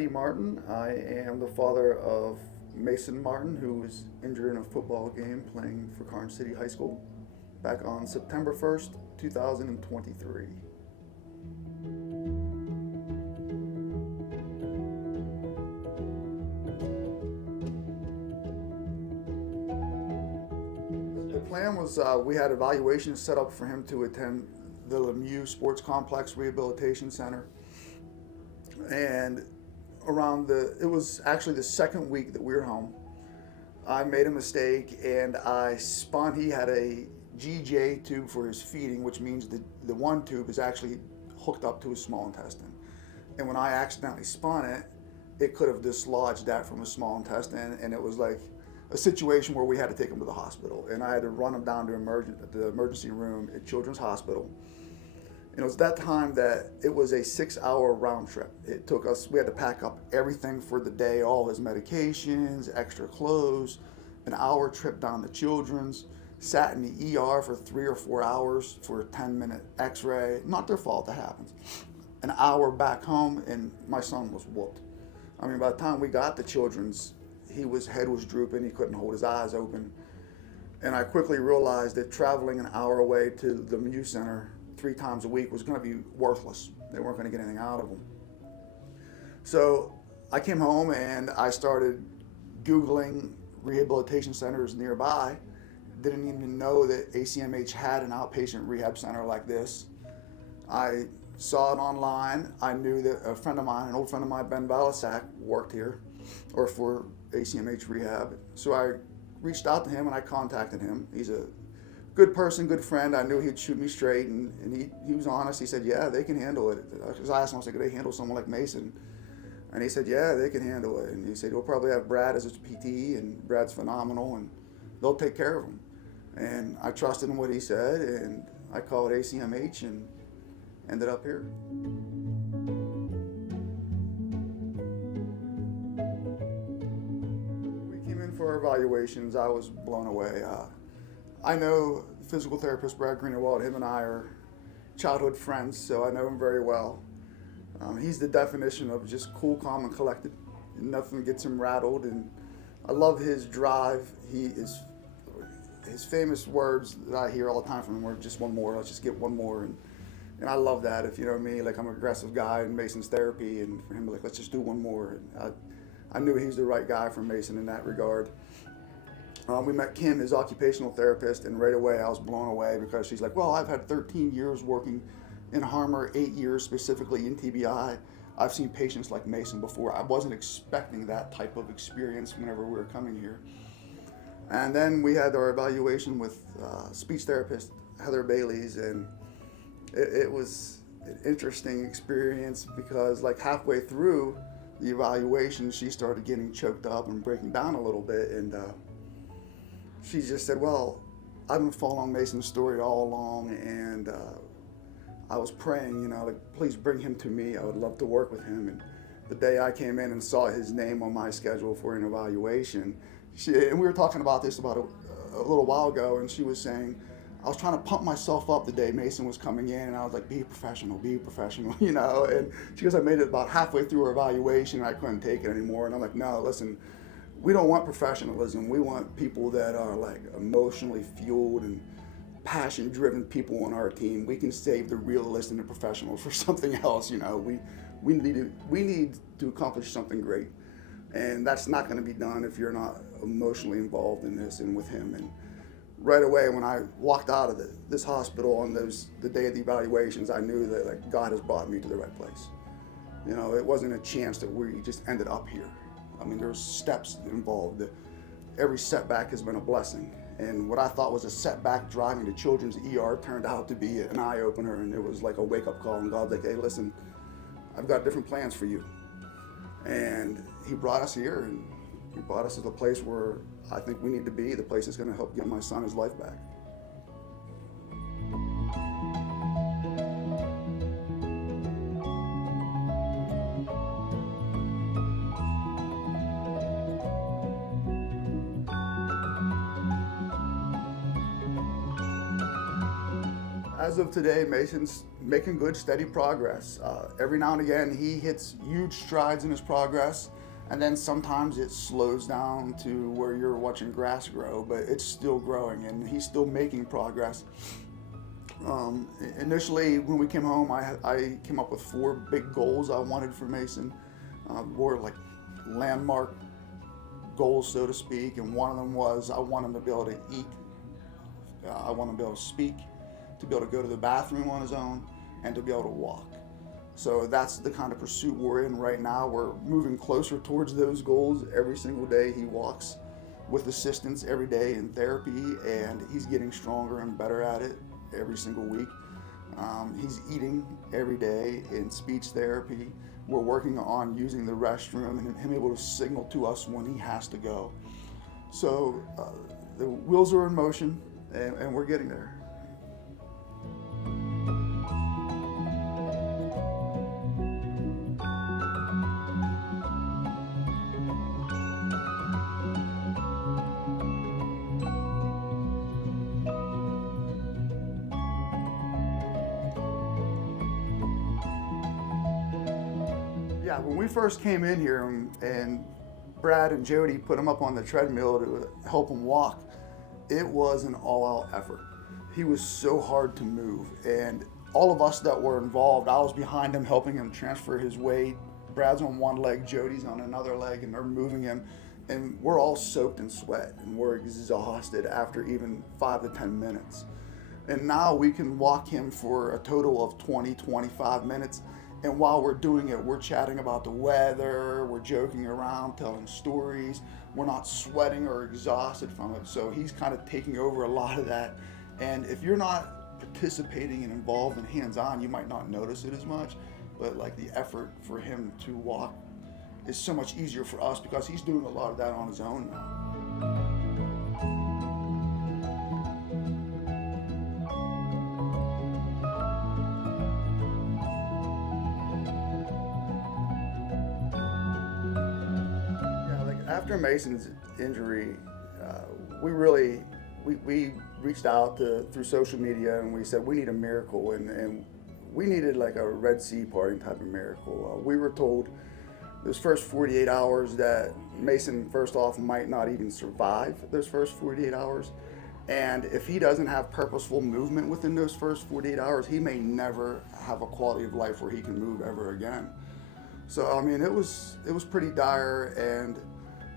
Denny Martin. I am the father of Mason Martin, who was injured in a football game playing for Karns City High School back on September 1st, 2023. The plan was we had evaluations set up for him to attend the Lemieux Sports Complex Rehabilitation Center. And it was actually the second week that we were home, I made a mistake and he had a GJ tube for his feeding, which means the one tube is actually hooked up to his small intestine. And when I accidentally spun it, it could have dislodged that from his small intestine, and it was like a situation where we had to take him to the hospital. And I had to run him down to the emergency room at Children's Hospital. And it was that time that it was a 6-hour round trip. It took us, we had to pack up everything for the day, all his medications, extra clothes, an hour trip down to Children's, sat in the ER for 3 or 4 hours for a 10-minute x-ray. Not their fault, that happens. An hour back home, and my son was whooped. I mean, by the time we got to Children's, his head was drooping, he couldn't hold his eyes open. And I quickly realized that traveling an hour away to the Lemieux Center 3 times a week was going to be worthless. They weren't going to get anything out of him. So I came home and I started Googling rehabilitation centers nearby. Didn't even know that ACMH had an outpatient rehab center like this. I saw it online. I knew that an old friend of mine, Ben Balasak, worked here, or for ACMH Rehab. So I reached out to him and I contacted him. He's a good person, good friend. I knew he'd shoot me straight, and he was honest. He said, yeah, they can handle it. Because I asked him, I said, could they handle someone like Mason? And he said, yeah, they can handle it. And he said, we'll probably have Brad as his PT, and Brad's phenomenal, and they'll take care of him. And I trusted in what he said, and I called ACMH and ended up here. We came in for our evaluations. I was blown away. I know physical therapist Brad Greenwald. Him and I are childhood friends, so I know him very well. He's the definition of just cool, calm, and collected. Nothing gets him rattled, and I love his drive. His famous words that I hear all the time from him are just one more, let's just get one more. And I love that, if you know me, like I'm an aggressive guy in Mason's therapy, and for him to like, let's just do one more. And I knew he was the right guy for Mason in that regard. We met Kim, his occupational therapist, and right away I was blown away because she's like, well, I've had 13 years working in Harmer, 8 years specifically in TBI. I've seen patients like Mason before. I wasn't expecting that type of experience whenever we were coming here. And then we had our evaluation with speech therapist Heather Bailey's, and it was an interesting experience because like halfway through the evaluation, she started getting choked up and breaking down a little bit, and she just said, well, I've been following Mason's story all along, and I was praying, like, please bring him to me. I would love to work with him. And the day I came in and saw his name on my schedule for an evaluation, and we were talking about this about a little while ago, and she was saying, I was trying to pump myself up the day Mason was coming in, and I was like, be professional, and she goes, I made it about halfway through her evaluation, and I couldn't take it anymore. And I'm like, no, listen, we don't want professionalism. We want people that are like emotionally fueled and passion-driven people on our team. We can save the realists and the professionals for something else. We need to accomplish something great, and that's not going to be done if you're not emotionally involved in this and with him. And right away, when I walked out of this hospital on the day of the evaluations, I knew that like God has brought me to the right place. It wasn't a chance that we just ended up here. I mean, there's steps involved. Every setback has been a blessing. And what I thought was a setback driving to Children's ER turned out to be an eye-opener, and it was like a wake-up call. And God's like, hey, listen, I've got different plans for you. And he brought us here, and he brought us to the place where I think we need to be, the place that's going to help get my son his life back. As of today, Mason's making good, steady progress. Every now and again, he hits huge strides in his progress, and then sometimes it slows down to where you're watching grass grow, but it's still growing, and he's still making progress. Initially, when we came home, I came up with 4 big goals I wanted for Mason. Were like landmark goals, so to speak, and one of them was I want him to be able to eat, I want him to be able to speak, to be able to go to the bathroom on his own, and to be able to walk. So that's the kind of pursuit we're in right now. We're moving closer towards those goals. Every single day he walks with assistance every day in therapy, and he's getting stronger and better at it every single week. He's eating every day in speech therapy. We're working on using the restroom and him able to signal to us when he has to go. So the wheels are in motion, and we're getting there. Yeah, when we first came in here and Brad and Jody put him up on the treadmill to help him walk, it was an all-out effort. He was so hard to move, and all of us that were involved, I was behind him helping him transfer his weight. Brad's on one leg, Jody's on another leg, and they're moving him, and we're all soaked in sweat, and we're exhausted after even 5 to 10 minutes. And now we can walk him for a total of 20, 25 minutes. And while we're doing it, we're chatting about the weather, we're joking around, telling stories. We're not sweating or exhausted from it. So he's kind of taking over a lot of that. And if you're not participating and involved and hands-on, you might not notice it as much. But like the effort for him to walk is so much easier for us because he's doing a lot of that on his own now. After Mason's injury, we reached out through social media, and we said we need a miracle, and we needed like a Red Sea parting type of miracle. We were told those first 48 hours that Mason, first off, might not even survive those first 48 hours. And if he doesn't have purposeful movement within those first 48 hours, he may never have a quality of life where he can move ever again. So, I mean, it was pretty dire, and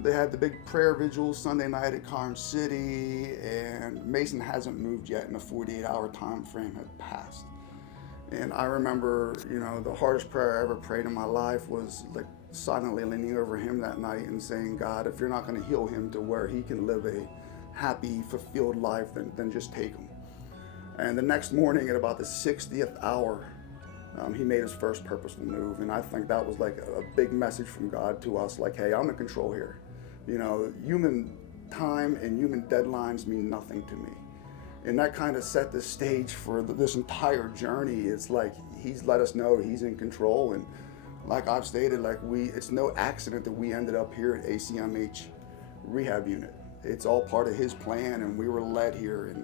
they had the big prayer vigil Sunday night at Karns City, and Mason hasn't moved yet, and the 48-hour time frame had passed. And I remember, the hardest prayer I ever prayed in my life was like silently leaning over him that night and saying, God, if you're not going to heal him to where he can live a happy, fulfilled life, then just take him. And the next morning at about the 60th hour, he made his first purposeful move. And I think that was like a big message from God to us, like, hey, I'm in control here. Human time and human deadlines mean nothing to me. And that kind of set the stage for this entire journey. It's like he's let us know he's in control. And like I've stated, it's no accident that we ended up here at ACMH Rehab Unit. It's all part of his plan, and we were led here.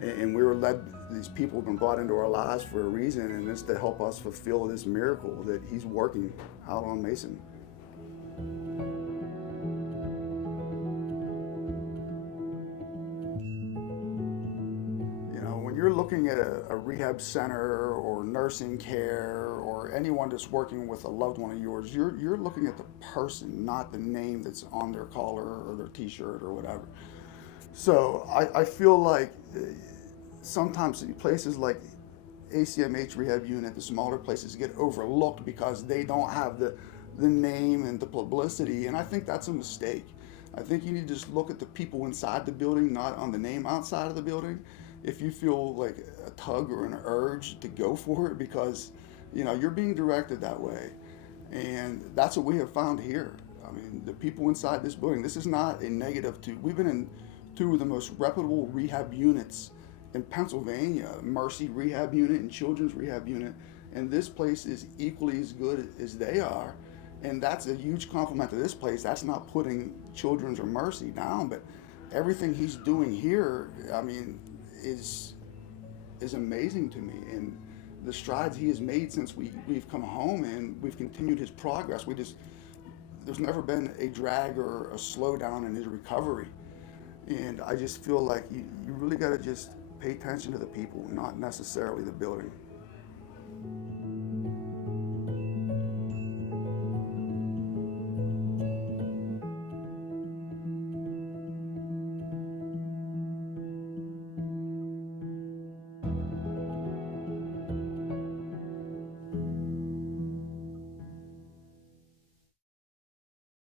And we were led, these people have been brought into our lives for a reason, and it's to help us fulfill this miracle that he's working out on Mason. When you're looking at a rehab center or nursing care or anyone that's working with a loved one of yours, you're looking at the person, not the name that's on their collar or their t-shirt or whatever. So I feel like sometimes places like ACMH Rehab Unit, the smaller places, get overlooked because they don't have the name and the publicity, and I think that's a mistake. I think you need to just look at the people inside the building, not on the name outside of the building. If you feel like a tug or an urge to go for it, because you're being directed that way, and that's what we have found here. I mean, the people inside this building, this is not a negative to, we've been in 2 of the most reputable rehab units in Pennsylvania, Mercy Rehab Unit and Children's Rehab Unit, and this place is equally as good as they are, and that's a huge compliment to this place. That's not putting Children's or Mercy down, but everything he's doing here, I mean, is is amazing to me, and the strides he has made since we've come home, and we've continued his progress. There's never been a drag or a slowdown in his recovery. And I just feel like you really got to just pay attention to the people, not necessarily the building.